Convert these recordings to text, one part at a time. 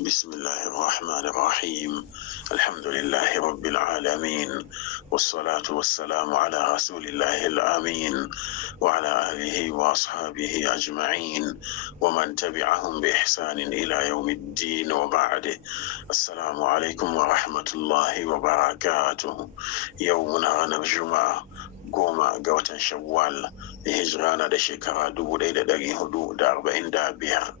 بسم الله الرحمن الرحيم. الحمد لله رب العالمين، والصلاة والسلام على رسول الله الأمين وعلى آله وأصحابه أجمعين ومن تبعهم بإحسان إلى يوم الدين، وبعد. السلام عليكم ورحمة الله وبركاته. يومنا الجمعة 10 ga watan Shawwal da hijira na da shekara 1445,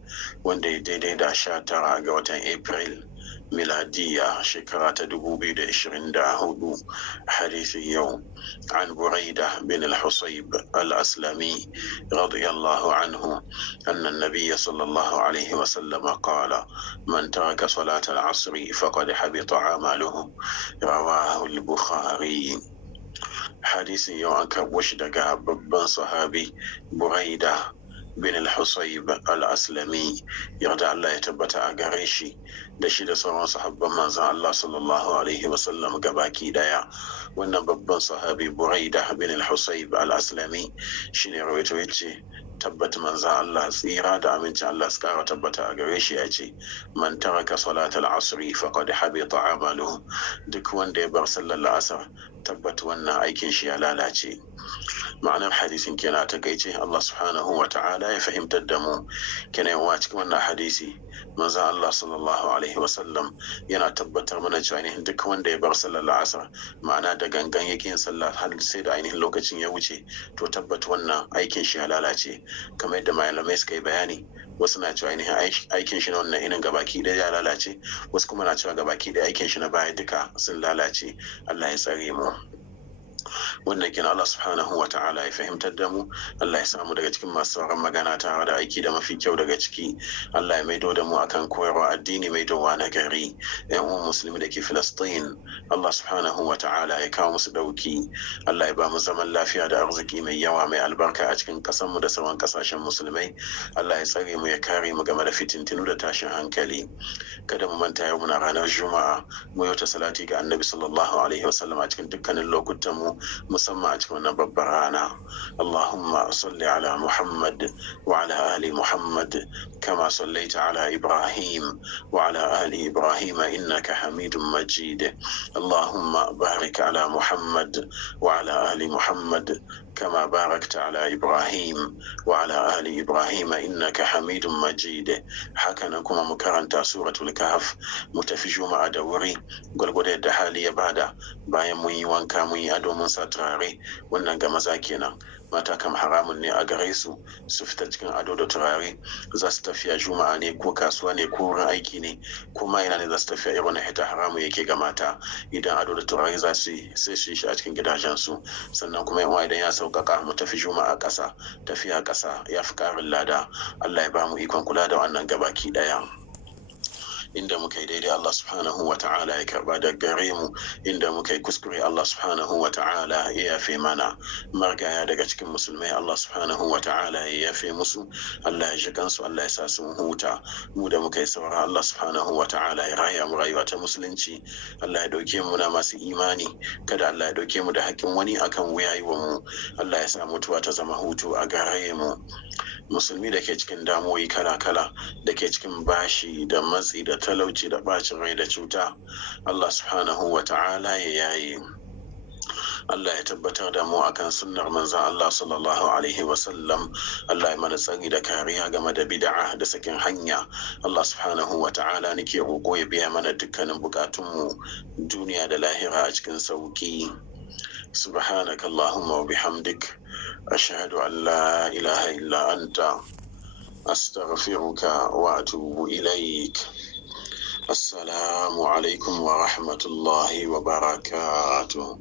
wanda ya daidai da 19 ga watan April miladiya shekara ta 2024. Hadisin yau an Buraida bin al-Husayb al-Aslami radiyallahu anhu anna an-nabiy sallallahu alayhi wa sallam qala man taraka salat al-'asr faqad habita 'amaluhu, rawahu al-Bukhari. Hadisin yau an karɓo shi daga babban sahabi Buraida bin al-Husayb al-Aslami, yarda Allah ya tabbata a gare shi da shi da sauran sahabban manzon Allah sallallahu alaihi wasallam gabaki daya. Wannan babban sahabi Buraida bin al-Husayb al-Aslami shine rawaito yace tabbata manzon Allah tsira da amincin Allah su kara tabbata a gare shi yace man taraka salatal asri faqad habita amaluhu, duk wanda ya bar sallar asar tabbata wannan aikin shi ya lalace. Ma'anar hadisin kenan ta kaice Allah subhanahu wa ta'ala ya fahimtar da mu kenan yawa cikin wannan hadisi manzon Allah sallallahu alaihi wasallam yana tabbatar mana cewa ainihin duk wanda ya bar sallar asar, ma'ana da gangan yake yin sallah har sai da ainihin lokacin ya wuce, to tabbata wannan aikin shi ya lalace. Kamar yadda malamai suka yi bayani, wasu na cewa ainihin aikin shi na wannan inin gabaki ɗaya ya lalace, wasu kuma na cewa gabaki ɗaya aikin shi na baya duka sun lalace. Allah ya tsare mu. Wannan kina Allah subhanahu wa ta'ala ya fahimtar da mu. Allah ya samu daga cikin masu sauran magana tare da aiki da mafi kyau daga ciki. Allah ya maido da mu akan koyarwa addini maidowa na gari. Yan uwan musulmi da ke Filistin, Allah subhanahu wa ta'ala ya kawo musu dauki. Allah ya ba mu zaman lafiya da arziki mai yawa mai albarka a cikin kasanmu da sauran kasashen musulmai. Allah ya tsare mu ya kare mu game da fitintinu da tashin hankali. Kada mu manta yau muna ranar Juma'a, mu yau ta salati ga Annabi sallallahu alaihi wasallam a cikin dukkanin lokutan mu, musamman a cikin wannan babbar rana. Allahumma salli ala Muhammad wa ala ali Muhammad kama sallaita ala Ibrahim wa ala ali Ibrahim innaka Hamidum Majid. Allahumma barik ala Muhammad wa ala ali Muhammad كما باركت على إبراهيم وعلى آل إبراهيم إنك حميد مجيد. حكنا كما مكرنتا سورة الكهف متفجوا مع دوري قل قد يدحالي بعد بايا مني وانكا مني أدو من ساتراري وننغا مزاكينا mata kam haramun ne a gare su su fita cikin ado da turare. Za su tafiya juma'a ne ko kasuwa ne ko wurin aiki ne ko ma ina ne za su tafiya, irin hita haramu yake ga mata. Idan ado da turare za su yi sai su yi shi a cikin gidajensu. Sannan kuma yawa idan ya sauƙaƙa mu tafi juma'a ƙasa, tafiya ƙasa ya fi ƙarin lada. Allah ya ba mu ikon kula da wannan gabaki ɗaya. Inda muka yi daidai Allah subhanahu wa ta'ala ya karba da gare mu, inda muka yi kuskure Allah subhanahu wa ta'ala ya yafe mana. Margaya daga cikin musulmai Allah subhanahu wa ta'ala ya yafe musu, Allah ya ji kansu, Allah ya sa sun huta. Mu da muka yi saura Allah subhanahu wa ta'ala ya raya mu rayuwa ta musulunci. Allah ya dauke mu na masu imani, kada Allah ya dauke mu da haƙƙin wani akan wuyayiwa mu. Allah ya sa mutuwa ta zama hutu a gare mu. Musulmi da ke cikin damuwoyi kala-kala, da ke cikin bashi da matsi da talauci da bacin rai da cuta, Allah subhanahu wa ta'ala ya yayi. Allah ya tabbatar da mu akan sunnar manzon Allah sallallahu alaihi wasallam. Allah ya mana tsari da kariya game da bid'a da sakin hanya. Allah subhanahu wa ta'ala nake roƙo ya biya mana dukkanin bukatunmu duniya da lahira a cikin sauki. سبحانك اللهم وبحمدك أشهد أن لا إله إلا أنت أستغفرك وأتوب إليك. السلام عليكم ورحمة الله وبركاته.